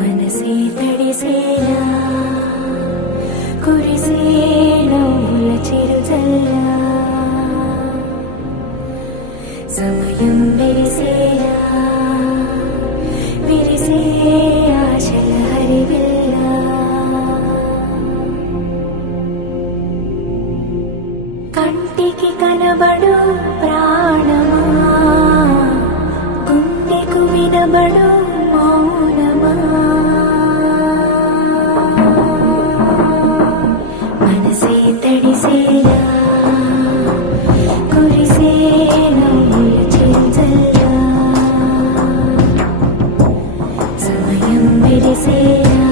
మనసే తడిసేలా కురిసే నవ్వుల చిరుజల్లా సమయం విరిసేలా విరిసే ఆశల హరివిల్లా కంటికి కనబడు ప్రాణమా గుండెకు వినబడు మౌనమా మనసే తడిసేలా కురిసే నవ్వుల చిరుజల్లా సమయం విరిసేలా